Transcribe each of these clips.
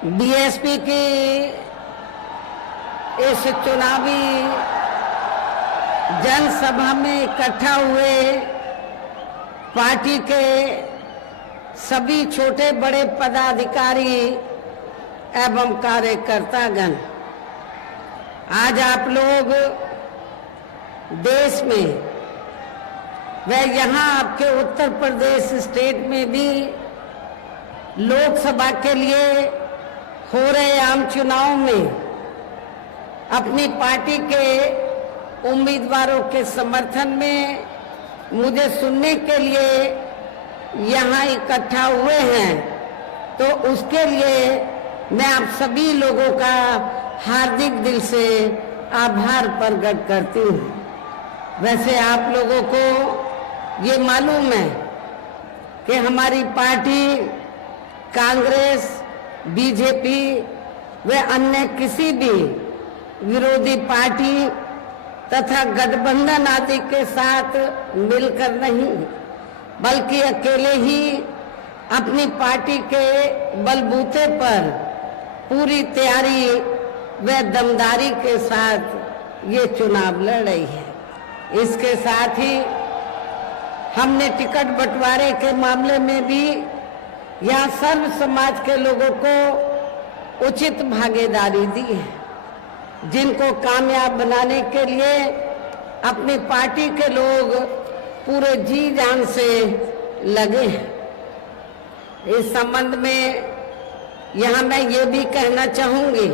BSP की इस चुनावी जनसभा में इकट्ठा हुए पार्टी के सभी छोटे बड़े पदाधिकारी एवं कार्यकर्तागण, आज आप लोग देश में व यहाँ आपके उत्तर प्रदेश स्टेट में भी लोकसभा के लिए हो रहे आम चुनाव में अपनी पार्टी के उम्मीदवारों के समर्थन में मुझे सुनने के लिए यहाँ इकट्ठा हुए हैं, तो उसके लिए मैं आप सभी लोगों का हार्दिक दिल से आभार प्रकट करती हूँ। वैसे आप लोगों को ये मालूम है कि हमारी पार्टी कांग्रेस, बीजेपी व अन्य किसी भी विरोधी पार्टी तथा गठबंधन आदि के साथ मिलकर नहीं, बल्कि अकेले ही अपनी पार्टी के बलबूते पर पूरी तैयारी व दमदारी के साथ ये चुनाव लड़ रही है। इसके साथ ही हमने टिकट बंटवारे के मामले में भी यहाँ सर्व समाज के लोगों को उचित भागीदारी दी है, जिनको कामयाब बनाने के लिए अपनी पार्टी के लोग पूरे जी जान से लगे हैं। इस संबंध में यहाँ मैं ये भी कहना चाहूंगी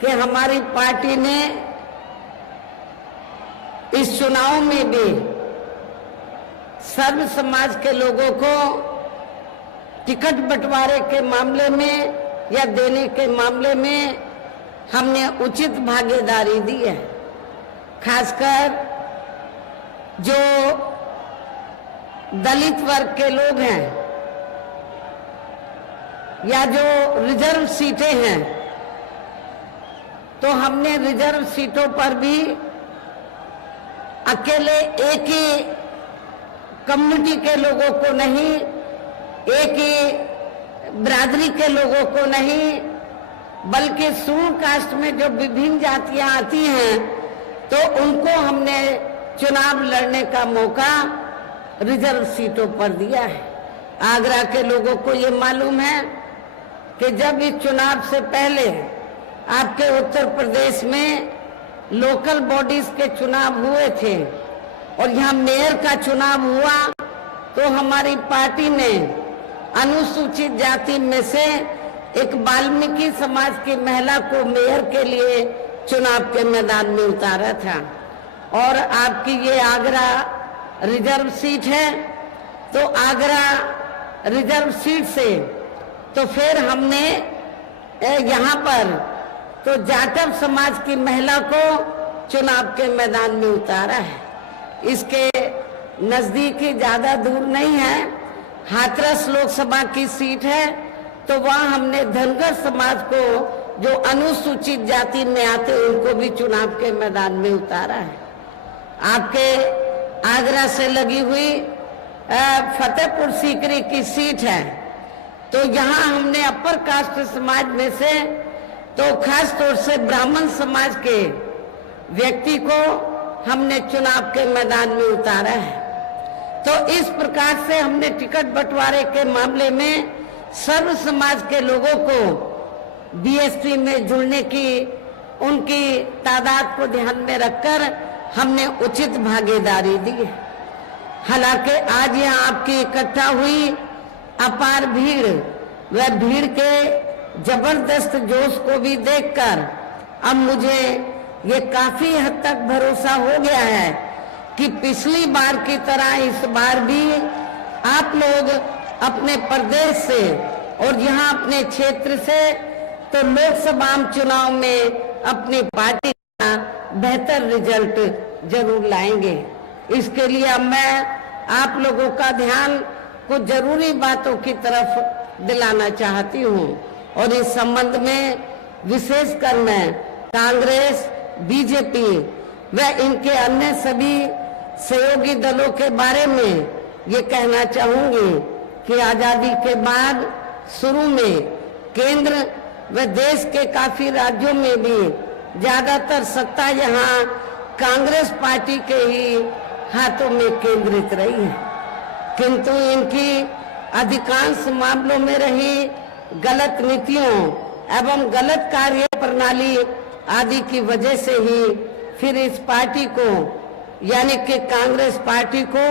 कि हमारी पार्टी ने इस चुनाव में भी सर्व समाज के लोगों को टिकट बंटवारे के मामले में या देने के मामले में हमने उचित भागीदारी दी है। खासकर जो दलित वर्ग के लोग हैं या जो रिजर्व सीटें हैं, तो हमने रिजर्व सीटों पर भी अकेले एक ही कम्युनिटी के लोगों को नहीं, एक ही बिरादरी के लोगों को नहीं, बल्कि शेड्यूल कास्ट में जो विभिन्न जातियां आती हैं, तो उनको हमने चुनाव लड़ने का मौका रिजर्व सीटों पर दिया है। आगरा के लोगों को ये मालूम है कि जब इस चुनाव से पहले आपके उत्तर प्रदेश में लोकल बॉडीज के चुनाव हुए थे और यहाँ मेयर का चुनाव हुआ, तो हमारी पार्टी ने अनुसूचित जाति में से एक वाल्मीकि समाज की महिला को मेयर के लिए चुनाव के मैदान में उतारा था। और आपकी ये आगरा रिजर्व सीट है, तो आगरा रिजर्व सीट से तो फिर हमने यहाँ पर तो जाटव समाज की महिला को चुनाव के मैदान में उतारा है। इसके नजदीकी ज्यादा दूर नहीं है, हाथरस लोकसभा की सीट है, तो वहां हमने धनगर समाज को जो अनुसूचित जाति में आते उनको भी चुनाव के मैदान में उतारा है। आपके आगरा से लगी हुई फतेहपुर सीकरी की सीट है, तो यहाँ हमने अपर कास्ट समाज में से तो खास तौर से ब्राह्मण समाज के व्यक्ति को हमने चुनाव के मैदान में उतारा है। तो इस प्रकार से हमने टिकट बंटवारे के मामले में सर्व समाज के लोगों को बीएसपी में जुड़ने की उनकी तादाद को ध्यान में रखकर हमने उचित भागीदारी दी है। हालांकि आज यहाँ आपकी इकट्ठा हुई अपार भीड़ व भीड़ के जबरदस्त जोश को भी देखकर अब मुझे ये काफी हद तक भरोसा हो गया है कि पिछली बार की तरह इस बार भी आप लोग अपने प्रदेश से और यहाँ अपने क्षेत्र से तो लोकसभा चुनाव में अपनी पार्टी का बेहतर रिजल्ट जरूर लाएंगे। इसके लिए अब मैं आप लोगों का ध्यान कुछ जरूरी बातों की तरफ दिलाना चाहती हूँ और इस संबंध में विशेषकर मैं कांग्रेस, बीजेपी व इनके अन्य सभी सहयोगी दलों के बारे में ये कहना चाहूंगी कि आजादी के बाद शुरू में केंद्र व देश के काफी राज्यों में भी ज्यादातर सत्ता यहाँ कांग्रेस पार्टी के ही हाथों में केंद्रित रही है, किंतु इनकी अधिकांश मामलों में रही गलत नीतियों एवं गलत कार्य प्रणाली आदि की वजह से ही फिर इस पार्टी को यानी कि कांग्रेस पार्टी को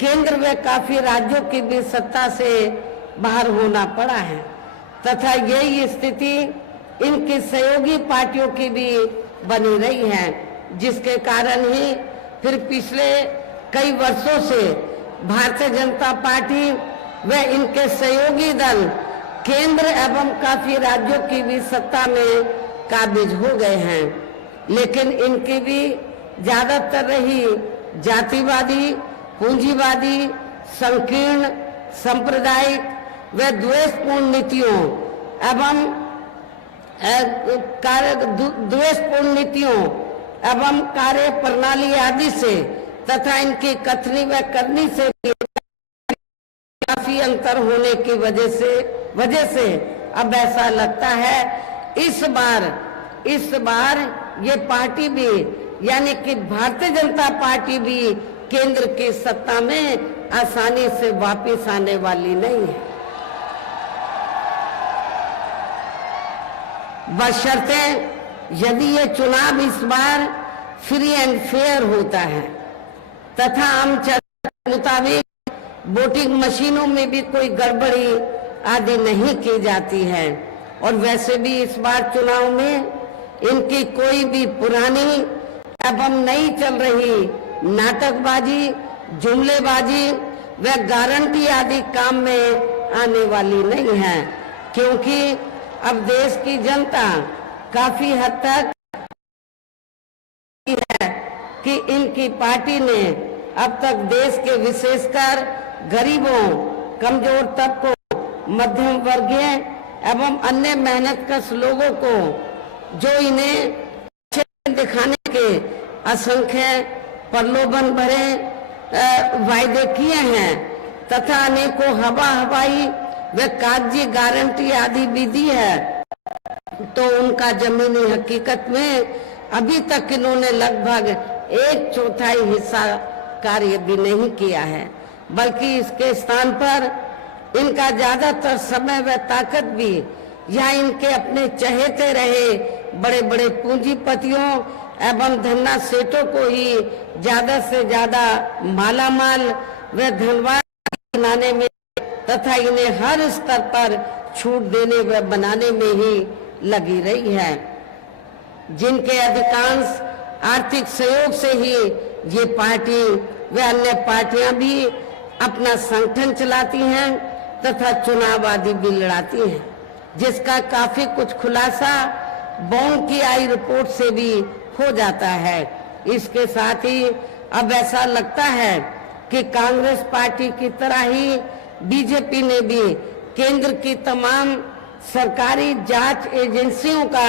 केंद्र व काफी राज्यों की भी सत्ता से बाहर होना पड़ा है तथा यही स्थिति इनकी सहयोगी पार्टियों की भी बनी रही है, जिसके कारण ही फिर पिछले कई वर्षों से भारतीय जनता पार्टी व इनके सहयोगी दल केंद्र एवं काफी राज्यों की भी सत्ता में काबिज हो गए हैं, लेकिन इनकी भी ज्यादातर रही जातिवादी, पूंजीवादी, संकीर्ण, सांप्रदायिक व द्वेषपूर्ण नीतियों एवं द्वेषपूर्ण नीतियों एवं कार्य प्रणाली आदि से तथा इनकी कथनी व करनी से काफी अंतर होने की वजह से अब ऐसा लगता है इस बार ये पार्टी भी यानी कि भारतीय जनता पार्टी भी केंद्र की सत्ता में आसानी से वापस आने वाली नहीं है, बशर्ते यदि ये चुनाव इस बार फ्री एंड फेयर होता है तथा आम चर्चा के मुताबिक वोटिंग मशीनों में भी कोई गड़बड़ी आदि नहीं की जाती है और वैसे भी इस बार चुनाव में इनकी कोई भी पुरानी एवं नई चल रही नाटकबाजी, जुमलेबाजी व गारंटी आदि काम में आने वाली नहीं है, क्योंकि अब देश की जनता काफी हद तक है कि इनकी पार्टी ने अब तक देश के विशेषकर गरीबों, कमजोर तबकों, मध्यम वर्गीय एवं अन्य मेहनतकश लोगों को जो इन्हें दिखाने के असंख्य प्रलोभन भरे वायदे किए हैं तथा अनेकों हवाई व कागजी गारंटी आदि भी दी है, तो उनका जमीनी हकीकत में अभी तक इन्होंने लगभग 1/4 हिस्सा कार्य भी नहीं किया है, बल्कि इसके स्थान पर इनका ज्यादातर समय व ताकत भी या इनके अपने चहेते रहे बड़े बड़े पूंजीपतियों एवं धन्ना सेठों को ही ज्यादा से ज्यादा मालामाल व धनवान बनाने में तथा इन्हें हर स्तर पर छूट देने व बनाने में ही लगी रही है, जिनके अधिकांश आर्थिक सहयोग से ही ये पार्टी व अन्य पार्टियां भी अपना संगठन चलाती हैं तथा चुनाव आदि भी लड़ाती हैं, जिसका काफी कुछ खुलासा बॉन्ड की आई रिपोर्ट से भी हो जाता है। इसके साथ ही अब ऐसा लगता है कि कांग्रेस पार्टी की तरह ही बीजेपी ने भी केंद्र की तमाम सरकारी जांच एजेंसियों का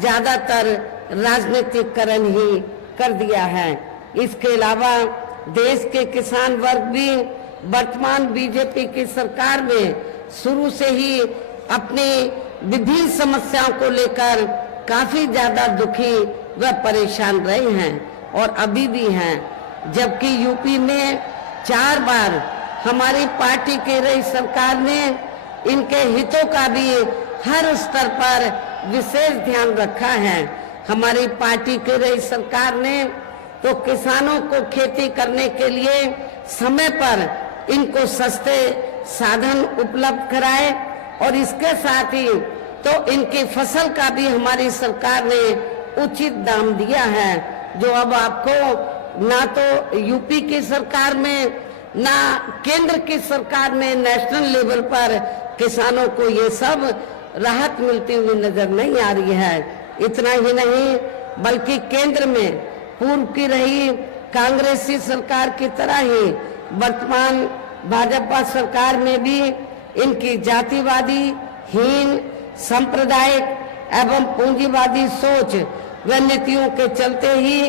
ज्यादातर राजनीतिकरण ही कर दिया है। इसके अलावा देश के किसान वर्ग भी वर्तमान बीजेपी की सरकार में शुरू से ही अपनी विभिन्न समस्याओं को लेकर काफी ज्यादा दुखी व परेशान रहे हैं और अभी भी हैं, जबकि यूपी में 4 बार हमारी पार्टी की रही सरकार ने इनके हितों का भी हर स्तर पर विशेष ध्यान रखा है। हमारी पार्टी की रही सरकार ने तो किसानों को खेती करने के लिए समय पर इनको सस्ते साधन उपलब्ध कराए और इसके साथ ही तो इनकी फसल का भी हमारी सरकार ने उचित दाम दिया है, जो अब आपको ना तो यूपी की सरकार में ना केंद्र की सरकार में नेशनल लेवल पर किसानों को ये सब राहत मिलती हुई नजर नहीं आ रही है। इतना ही नहीं बल्कि केंद्र में पूर्व की रही कांग्रेसी सरकार की तरह ही वर्तमान भाजपा सरकार में भी इनकी जातिवादी, हीन, सांप्रदायिक एवं पूंजीवादी सोच व नीतियों के चलते ही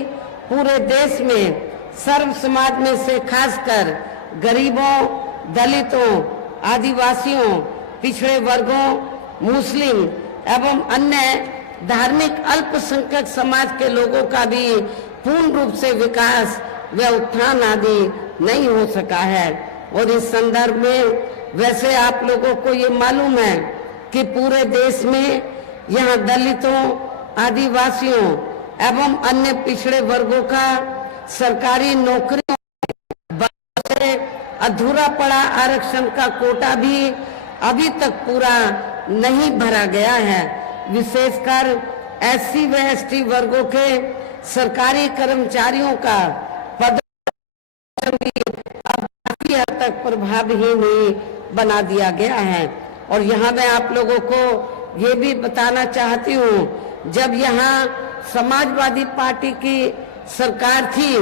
पूरे देश में सर्व समाज में से खासकर गरीबों, दलितों, आदिवासियों, पिछड़े वर्गों, मुस्लिम एवं अन्य धार्मिक अल्पसंख्यक समाज के लोगों का भी पूर्ण रूप से विकास व उत्थान आदि नहीं हो सका है। और इस संदर्भ में वैसे आप लोगों को ये मालूम है कि पूरे देश में यहाँ दलितों, आदिवासियों एवं अन्य पिछड़े वर्गों का सरकारी नौकरियों से अधूरा पड़ा आरक्षण का कोटा भी अभी तक पूरा नहीं भरा गया है। विशेषकर एससी व एसटी वर्गों के सरकारी कर्मचारियों का पद भी अब काफी हद तक प्रभावहीन बना दिया गया है। और यहाँ मैं आप लोगों को ये भी बताना चाहती हूँ, जब यहाँ समाजवादी पार्टी की सरकार थी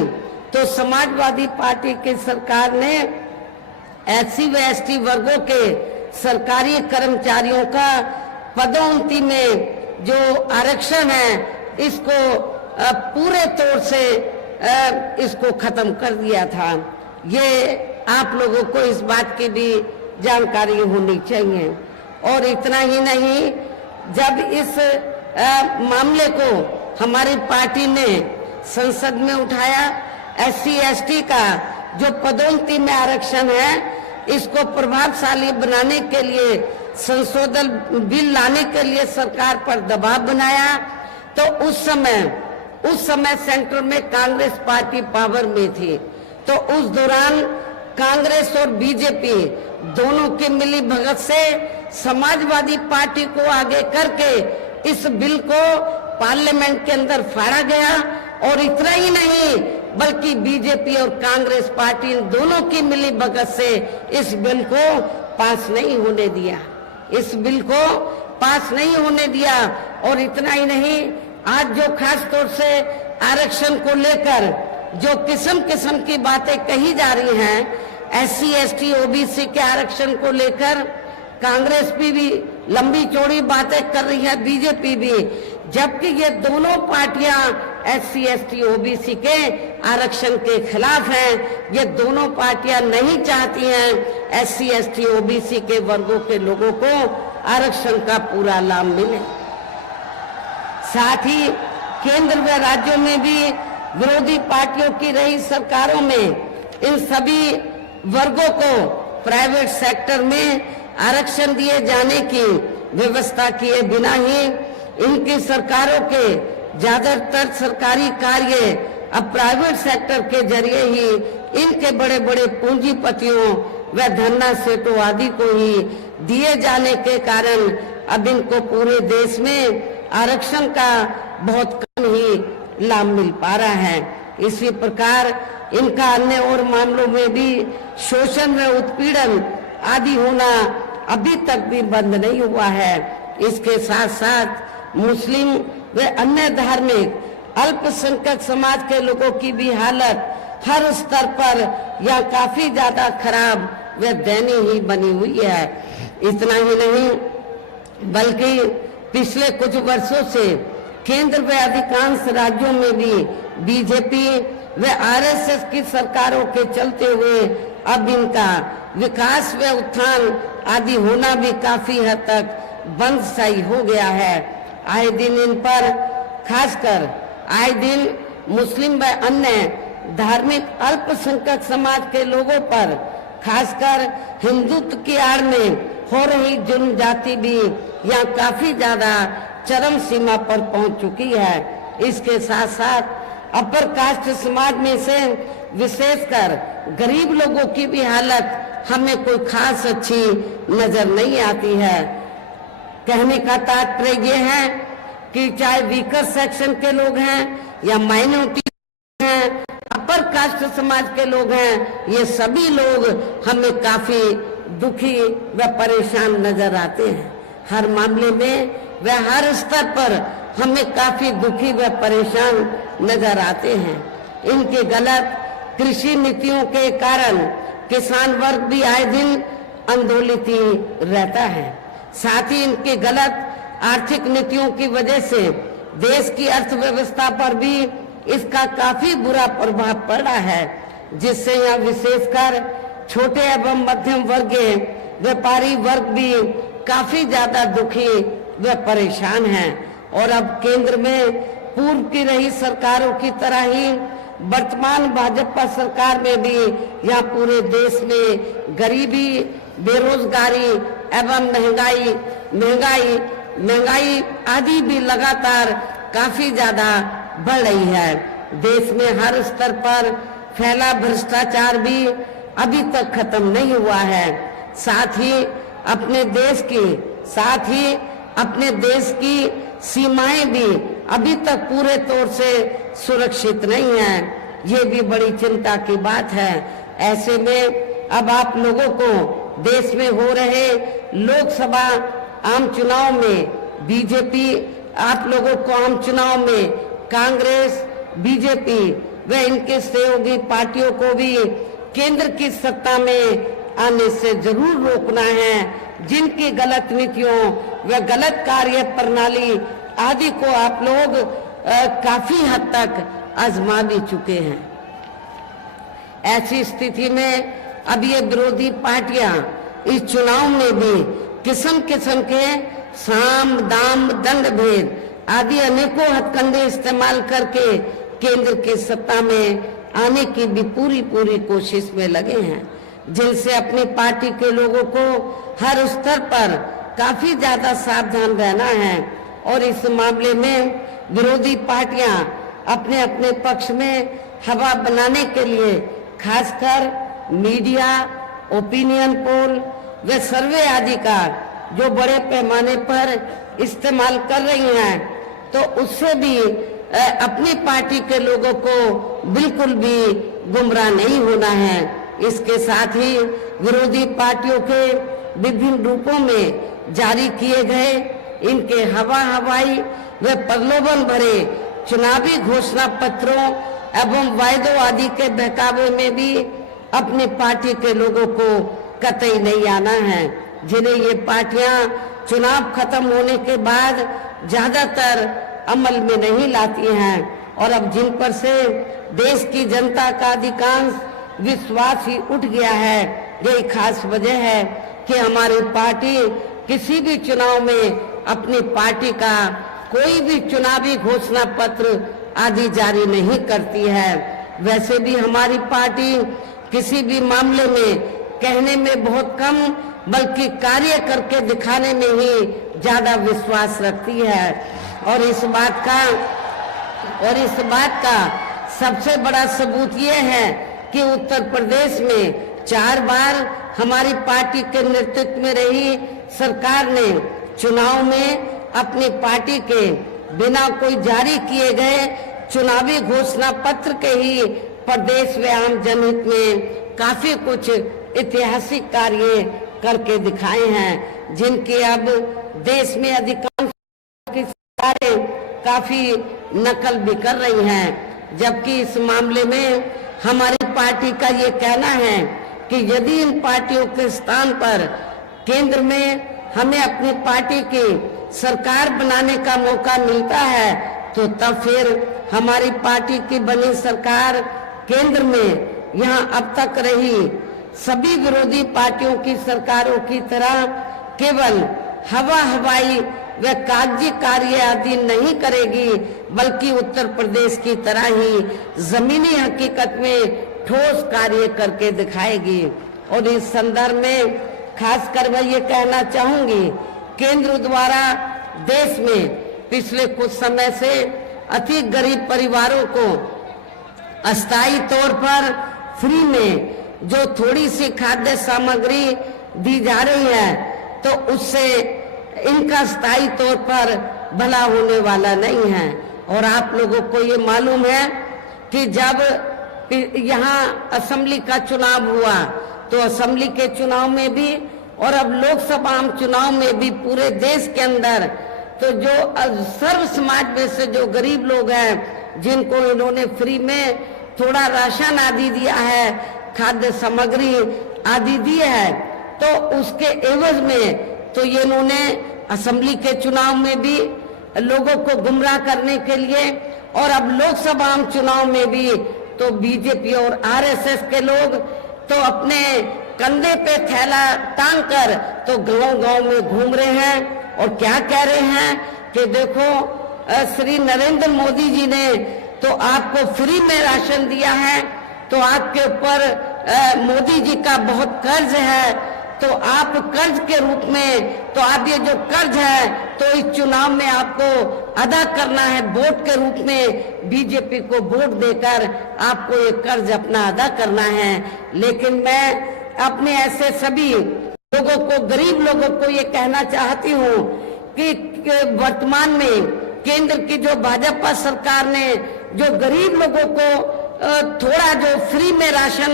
तो समाजवादी पार्टी की सरकार ने एससी व एसटी वर्गों के सरकारी कर्मचारियों का पदोन्नति में जो आरक्षण है इसको पूरे तौर से इसको खत्म कर दिया था। ये आप लोगों को इस बात की भी जानकारी होनी चाहिए। और इतना ही नहीं, जब इस मामले को हमारी पार्टी ने संसद में उठाया, एससी एसटी का जो पदोन्नति में आरक्षण है इसको प्रभावशाली बनाने के लिए संशोधन बिल लाने के लिए सरकार पर दबाव बनाया, तो उस समय सेंटर में कांग्रेस पार्टी पावर में थी। तो उस दौरान कांग्रेस और बीजेपी दोनों की मिली भगत से समाजवादी पार्टी को आगे करके इस बिल को पार्लियामेंट के अंदर फाड़ा गया। और इतना ही नहीं बल्कि बीजेपी और कांग्रेस पार्टी दोनों की मिली भगत से इस बिल को पास नहीं होने दिया, इस बिल को पास नहीं होने दिया। और इतना ही नहीं, आज जो खास तौर से आरक्षण को लेकर जो किस्म किस्म की बातें कही जा रही हैं, एससी एसटी ओबीसी के आरक्षण को लेकर कांग्रेस भी लंबी चौड़ी बातें कर रही है, बीजेपी भी, जबकि ये दोनों पार्टियां एससी एसटी ओबीसी के आरक्षण के खिलाफ हैं। ये दोनों पार्टियां नहीं चाहती हैं एससी एसटी ओबीसी के वर्गों के लोगों को आरक्षण का पूरा लाभ मिले। साथ ही केंद्र व राज्यों में भी विरोधी पार्टियों की रही सरकारों में इन सभी वर्गों को प्राइवेट सेक्टर में आरक्षण दिए जाने की व्यवस्था किए बिना ही इनकी सरकारों के ज्यादातर सरकारी कार्य अब प्राइवेट सेक्टर के जरिए ही इनके बड़े बड़े पूंजीपतियों व धन्ना सेठों आदि को ही दिए जाने के कारण अब इनको पूरे देश में आरक्षण का बहुत कम ही लाभ मिल पा रहा है। इसी प्रकार इनका अन्य और मामलों में भी शोषण व उत्पीड़न आदि होना अभी तक भी बंद नहीं हुआ है। इसके साथ साथ मुस्लिम व अन्य धार्मिक अल्पसंख्यक समाज के लोगों की भी हालत हर स्तर पर या काफी ज्यादा खराब व दयनीय ही बनी हुई है। इतना ही नहीं बल्कि पिछले कुछ वर्षों से केंद्र व अधिकांश राज्यों में भी बीजेपी व आरएसएस की सरकारों के चलते हुए अब इनका विकास व उत्थान आदि होना भी काफी हद तक बंद सा हो गया है। आए दिन इन पर खासकर आए दिन मुस्लिम व अन्य धार्मिक अल्पसंख्यक समाज के लोगों पर खासकर हिंदुत्व की आड़ में हो रही जुल्म जाति भी यहाँ काफी ज्यादा चरम सीमा पर पहुंच चुकी है। इसके साथ साथ अपर कास्ट समाज में से विशेषकर गरीब लोगों की भी हालत हमें कोई खास अच्छी नजर नहीं आती है। कहने का तात्पर्य ये है कि चाहे वीकर सेक्शन के लोग हैं या माइनॉरिटी हैं, अपर कास्ट समाज के लोग हैं, ये सभी लोग हमें काफी दुखी व परेशान नजर आते हैं। हर मामले में व हर स्तर पर हमें काफी दुखी व परेशान नजर आते हैं। इनके गलत कृषि नीतियों के कारण किसान वर्ग भी आए दिन आंदोलित ही रहता है। साथ ही इनकी गलत आर्थिक नीतियों की वजह से देश की अर्थव्यवस्था पर भी इसका काफी बुरा प्रभाव पड़ा है, जिससे यहाँ विशेषकर छोटे एवं मध्यम वर्गीय व्यापारी वर्ग भी काफी ज्यादा दुखी व परेशान हैं। और अब केंद्र में पूर्व की रही सरकारों की तरह ही वर्तमान भाजपा सरकार में भी यहाँ पूरे देश में गरीबी, बेरोजगारी एवं महंगाई आदि भी लगातार काफी ज्यादा बढ़ रही है। देश में हर स्तर पर फैला भ्रष्टाचार भी अभी तक खत्म नहीं हुआ है। साथ ही अपने देश की सीमाएं भी अभी तक पूरे तौर से सुरक्षित नहीं है। ये भी बड़ी चिंता की बात है। ऐसे में अब आप लोगों को देश में हो रहे लोकसभा आम चुनाव में बीजेपी, आप लोगों को आम चुनाव में कांग्रेस, बीजेपी व इनके सहयोगी पार्टियों को भी केंद्र की सत्ता में आने से जरूर रोकना है। जिनकी गलत नीतियों व गलत कार्य प्रणाली आदि को आप लोग काफी हद तक आजमा भी चुके हैं। ऐसी स्थिति में अब ये विरोधी पार्टियां इस चुनाव में भी किस्म किस्म के साम दाम दंड भेद आदि अनेकों हथकंडे इस्तेमाल करके केंद्र की सत्ता में आने की भी पूरी कोशिश में लगे हैं, जिनसे अपनी पार्टी के लोगों को हर स्तर पर काफी ज्यादा सावधान रहना है। और इस मामले में विरोधी पार्टियां अपने अपने पक्ष में हवा बनाने के लिए खासकर मीडिया, ओपिनियन पोल व सर्वे आदि का जो बड़े पैमाने पर इस्तेमाल कर रही हैं, तो उससे भी अपनी पार्टी के लोगों को बिल्कुल भी गुमराह नहीं होना है। इसके साथ ही विरोधी पार्टियों के विभिन्न रूपों में जारी किए गए इनके हवाई व प्रलोभन भरे चुनावी घोषणा पत्रों एवं वायदों आदि के बहकावे में भी अपनी पार्टी के लोगों को कतई नहीं आना है, जिन्हें ये पार्टियां चुनाव खत्म होने के बाद ज्यादातर अमल में नहीं लाती हैं। और अब जिन पर से देश की जनता का अधिकांश विश्वास ही उठ गया है, यही खास वजह है कि हमारी पार्टी किसी भी चुनाव में अपनी पार्टी का कोई भी चुनावी घोषणा पत्र आदि जारी नहीं करती है। वैसे भी हमारी पार्टी किसी भी मामले में कहने में बहुत कम बल्कि कार्य करके दिखाने में ही ज्यादा विश्वास रखती है। और इस बात का सबसे बड़ा सबूत ये है कि उत्तर प्रदेश में 4 बार हमारी पार्टी के नेतृत्व में रही सरकार ने चुनाव में अपनी पार्टी के बिना कोई जारी किए गए चुनावी घोषणा पत्र के ही प्रदेश व आम जनहित में काफी कुछ ऐतिहासिक कार्य करके दिखाए हैं, जिनकी अब देश में अधिकांश की सरकारें काफी नकल भी कर रही हैं। जबकि इस मामले में हमारी पार्टी का ये कहना है कि यदि इन पार्टियों के स्थान पर केंद्र में हमें अपनी पार्टी की सरकार बनाने का मौका मिलता है, तो तब फिर हमारी पार्टी की बनी सरकार केंद्र में यहाँ अब तक रही सभी विरोधी पार्टियों की सरकारों की तरह केवल हवाई व कागजी कार्य आदि नहीं करेगी, बल्कि उत्तर प्रदेश की तरह ही जमीनी हकीकत में ठोस कार्य करके दिखाएगी। और इस संदर्भ में खासकर मैं ये कहना चाहूंगी, केंद्र द्वारा देश में पिछले कुछ समय से अति गरीब परिवारों को अस्थायी तौर पर फ्री में जो थोड़ी सी खाद्य सामग्री दी जा रही है, तो उससे इनका स्थायी तौर पर भला होने वाला नहीं है। और आप लोगों को ये मालूम है कि जब यहाँ असेंबली का चुनाव हुआ, तो असेंबली के चुनाव में भी और अब लोकसभा आम चुनाव में भी पूरे देश के अंदर तो जो सर्व समाज में से जो गरीब लोग हैं, जिनको इन्होंने फ्री में थोड़ा राशन आदि दिया है, खाद्य सामग्री आदि दी है, तो उसके एवज में तो ये इन्होंने असेंबली के चुनाव में भी लोगों को गुमराह करने के लिए और अब लोकसभा आम चुनाव में भी तो बीजेपी और आरएसएस के लोग तो अपने कंधे पे थैला टांग कर तो गांव-गांव में घूम रहे हैं और क्या कह रहे हैं कि देखो श्री नरेंद्र मोदी जी ने तो आपको फ्री में राशन दिया है, तो आपके ऊपर मोदी जी का बहुत कर्ज है, तो आप कर्ज के रूप में तो आप ये जो कर्ज है तो इस चुनाव में आपको अदा करना है, वोट के रूप में बीजेपी को वोट देकर आपको ये कर्ज अपना अदा करना है। लेकिन मैं अपने ऐसे सभी लोगों को, गरीब लोगों को ये कहना चाहती हूँ कि वर्तमान में केंद्र की जो भाजपा सरकार ने जो गरीब लोगों को थोड़ा जो फ्री में राशन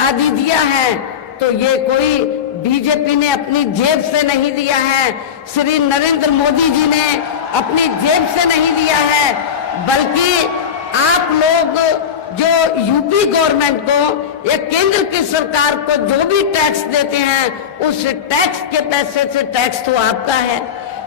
आदि दिया है, तो ये कोई बीजेपी ने अपनी जेब से नहीं दिया है, श्री नरेंद्र मोदी जी ने अपनी जेब से नहीं दिया है, बल्कि आप लोग जो यूपी गवर्नमेंट को या केंद्र की सरकार को जो भी टैक्स देते हैं, उस टैक्स के पैसे से, टैक्स तो आपका है,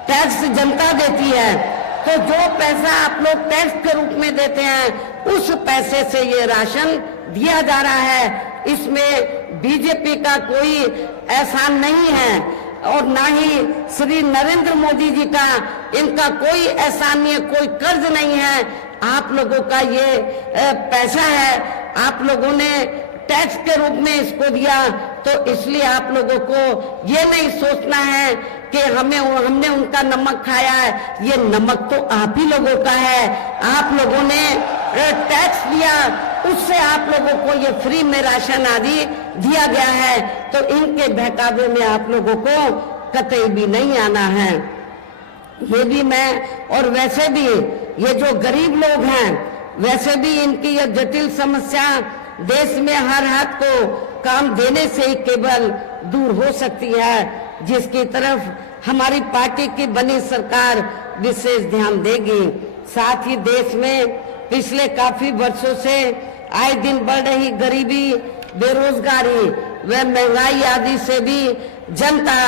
टैक्स जनता देती है, तो जो पैसा आप लोग टैक्स के रूप में देते हैं उस पैसे से ये राशन दिया जा रहा है। इसमें बीजेपी का कोई एहसान नहीं है और ना ही श्री नरेंद्र मोदी जी का, इनका कोई एहसान नहीं है, कोई कर्ज नहीं है। आप लोगों का ये पैसा है, आप लोगों ने टैक्स के रूप में इसको दिया, तो इसलिए आप लोगों को ये नहीं सोचना है कि हमने उनका नमक खाया है, ये नमक तो आप ही लोगों का है। आप लोगों ने टैक्स दिया, उससे आप लोगों को ये फ्री में राशन आदि दिया गया है, तो इनके बहकावे में आप लोगों को कतई भी नहीं आना है। ये भी मैं, और वैसे भी ये जो गरीब लोग हैं, वैसे भी इनकी ये जटिल समस्या देश में हर हाथ को काम देने से ही केवल दूर हो सकती है, जिसकी तरफ हमारी पार्टी की बनी सरकार विशेष ध्यान देगी। साथ ही देश में पिछले काफी वर्षों से आए दिन बढ़ रही गरीबी, बेरोजगारी व महंगाई आदि से भी जनता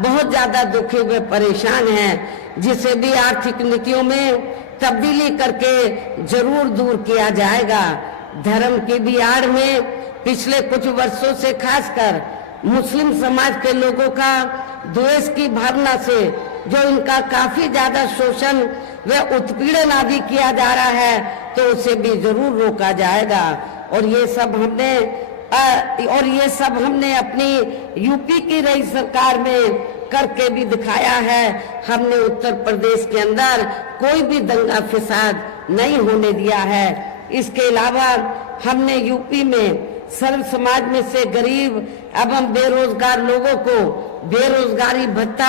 बहुत ज्यादा दुखी व परेशान है, जिसे भी आर्थिक नीतियों में तब्दीली करके जरूर दूर किया जाएगा। धर्म की भी आड़ में पिछले कुछ वर्षों से खासकर मुस्लिम समाज के लोगों का द्वेष की भावना से जो इनका काफी ज्यादा शोषण व उत्पीड़न आदि किया जा रहा है, तो उसे भी जरूर रोका जाएगा। और ये सब हमने अपनी यूपी की रही सरकार में करके भी दिखाया है। हमने उत्तर प्रदेश के अंदर कोई भी दंगा फिसाद नहीं होने दिया है। इसके अलावा हमने यूपी में सर्व समाज में से गरीब एवं बेरोजगार लोगों को बेरोजगारी भत्ता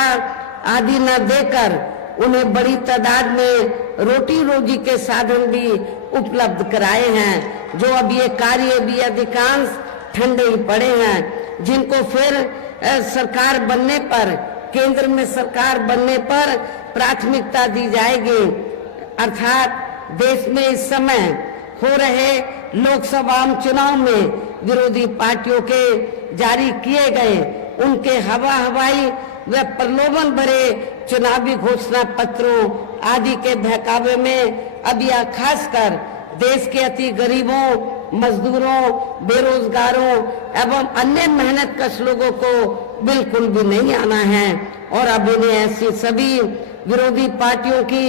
आदि न देकर उन्हें बड़ी तादाद में रोटी रोजी के साधन भी उपलब्ध कराए हैं, जो अब ये कार्य भी अधिकांश ठंडे ही पड़े हैं, जिनको फिर सरकार बनने पर, केंद्र में सरकार बनने पर प्राथमिकता दी जाएगी। अर्थात देश में इस समय हो रहे लोकसभा चुनाव में विरोधी पार्टियों के जारी किए गए उनके हवाई व प्रलोभन भरे चुनावी घोषणा पत्रों आदि के बहकावे में अब यह खासकर देश के अति गरीबों, मजदूरों, बेरोजगारों एवं अन्य मेहनतकश लोगों को बिल्कुल भी नहीं आना है। और अब इन्हें ऐसी सभी विरोधी पार्टियों की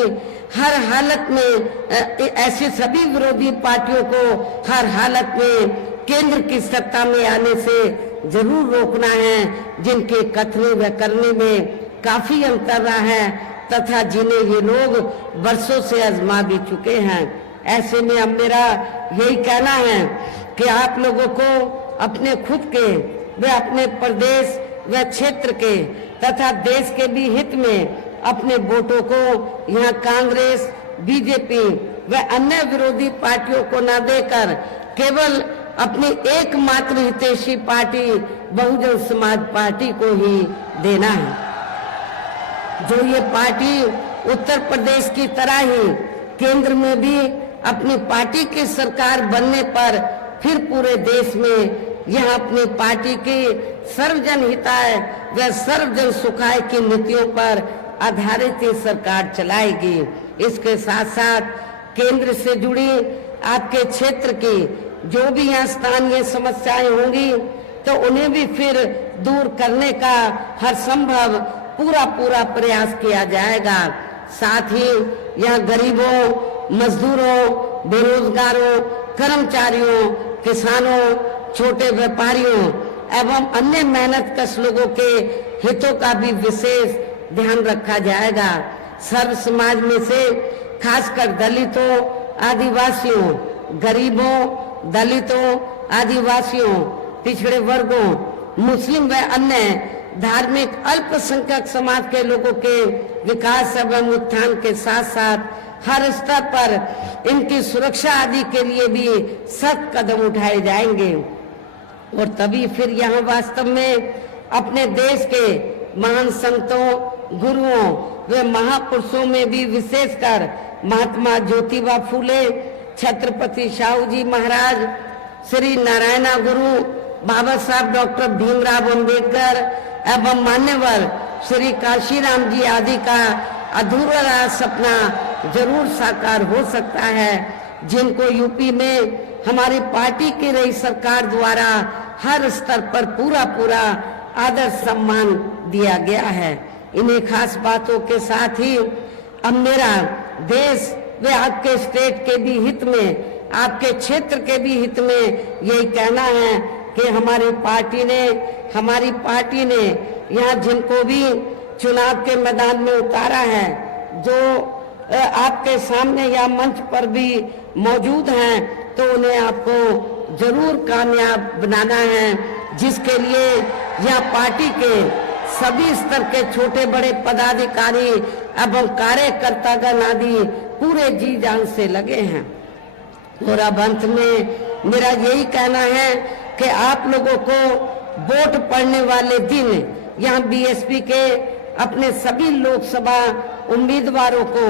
हर हालत में, ऐसी सभी विरोधी पार्टियों को हर हालत में केंद्र की सत्ता में आने से जरूर रोकना है, जिनके कथने व करने में काफी अंतर रहा है तथा जिन्हें ये लोग वर्षों से आजमा भी चुके हैं। ऐसे में अब मेरा यही कहना है कि आप लोगों को अपने खुद के व अपने प्रदेश व क्षेत्र के तथा देश के भी हित में अपने वोटों को यहाँ कांग्रेस, बीजेपी व अन्य विरोधी पार्टियों को न देकर केवल अपनी एकमात्र हितैषी पार्टी बहुजन समाज पार्टी को ही देना है, जो ये पार्टी उत्तर प्रदेश की तरह ही केंद्र में भी अपनी पार्टी की सरकार बनने पर फिर पूरे देश में यह अपनी पार्टी की सर्वजन हिताय व सर्वजन सुखाय की नीतियों पर आधारित ही सरकार चलाएगी। इसके साथ साथ केंद्र से जुड़ी आपके क्षेत्र की जो भी यहाँ स्थानीय समस्याएं होंगी तो उन्हें भी फिर दूर करने का हर संभव पूरा प्रयास किया जाएगा। साथ ही यहाँ गरीबों, मजदूरों, बेरोजगारों, कर्मचारियों, किसानों, छोटे व्यापारियों एवं अन्य मेहनतकश लोगों के हितों का भी विशेष ध्यान रखा जाएगा। सर्व समाज में से खासकर दलितों, आदिवासियों, गरीबों, दलितों, आदिवासियों, पिछड़े वर्गों, मुस्लिम व अन्य धार्मिक अल्पसंख्यक समाज के लोगों के विकास एवं उत्थान के साथ साथ हर स्तर पर इनकी सुरक्षा आदि के लिए भी सख्त कदम उठाए जाएंगे। और तभी फिर यहाँ वास्तव में अपने देश के महान संतों, गुरुओं व महापुरुषों में भी विशेषकर महात्मा ज्योतिबा फूले, छत्रपति शाहू जी महाराज, श्री नारायणा गुरु, बाबा साहब डॉक्टर भीमराव अंबेडकर एवं मान्यवर श्री काशीराम जी आदि का अधूरा सपना जरूर साकार हो सकता है, जिनको यूपी में हमारी पार्टी की रही सरकार द्वारा हर स्तर पर पूरा आदर सम्मान दिया गया है। इन्हीं खास बातों के साथ ही अब मेरा देश व आपके स्टेट के भी हित में, आपके क्षेत्र के भी हित में यही कहना है कि हमारी पार्टी ने यहाँ जिनको भी चुनाव के मैदान में उतारा है, जो आपके सामने या मंच पर भी मौजूद हैं, तो उन्हें आपको जरूर कामयाब बनाना है, जिसके लिए यह पार्टी के सभी स्तर के छोटे बड़े पदाधिकारी एवं कार्यकर्तागण आदि पूरे जी जान से लगे हैं। और अब अंत में मेरा यही कहना है कि आप लोगों को वोट पड़ने वाले दिन यहाँ बीएसपी के अपने सभी लोकसभा उम्मीदवारों को,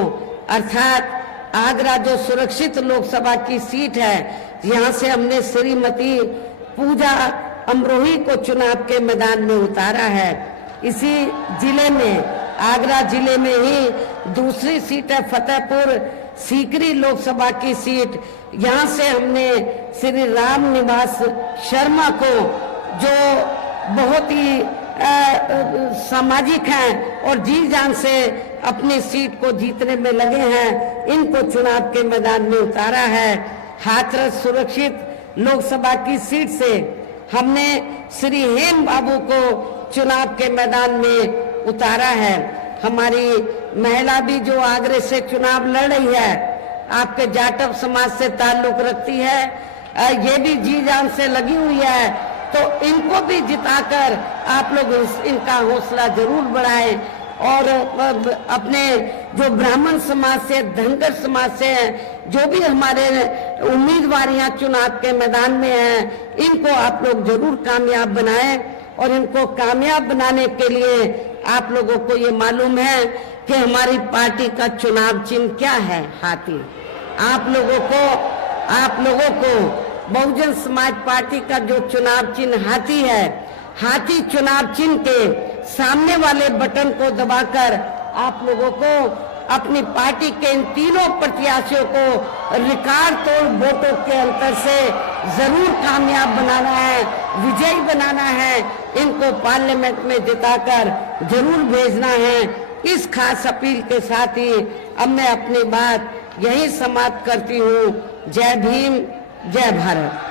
अर्थात आगरा जो सुरक्षित लोकसभा की सीट है, यहाँ से हमने श्रीमती पूजा अमरोही को चुनाव के मैदान में उतारा है। इसी जिले में, आगरा जिले में ही दूसरी सीट है फतेहपुर सीकरी लोकसभा की सीट। यहाँ से हमने श्री राम निवास शर्मा को, जो बहुत ही सामाजिक हैं और जी जान से अपनी सीट को जीतने में लगे हैं, इनको चुनाव के मैदान में उतारा है। हाथरस सुरक्षित लोकसभा की सीट से हमने श्री हेम बाबू को चुनाव के मैदान में उतारा है। हमारी महिला भी जो आगरे से चुनाव लड़ रही है, आपके जाटव समाज से ताल्लुक रखती है, ये भी जी जान से लगी हुई है, तो इनको भी जिताकर आप लोग इनका हौसला जरूर बढ़ाएं। और अपने जो ब्राह्मण समाज से, धनगर समाज से हैं, जो भी हमारे उम्मीदवार यहाँ चुनाव के मैदान में हैं, इनको आप लोग जरूर कामयाब बनाएं। और इनको कामयाब बनाने के लिए आप लोगों को ये मालूम है कि हमारी पार्टी का चुनाव चिन्ह क्या है, हाथी। आप लोगों को बहुजन समाज पार्टी का जो चुनाव चिन्ह हाथी है, हाथी चुनाव चिन्ह के सामने वाले बटन को दबाकर आप लोगों को अपनी पार्टी के इन तीनों प्रत्याशियों को रिकॉर्ड तोड़ वोटों के अंतर से जरूर कामयाब बनाना है, विजयी बनाना है। इनको पार्लियामेंट में जिताकर जरूर भेजना है। इस खास अपील के साथ ही अब मैं अपनी बात यही समाप्त करती हूँ। जय भीम, जय भारत।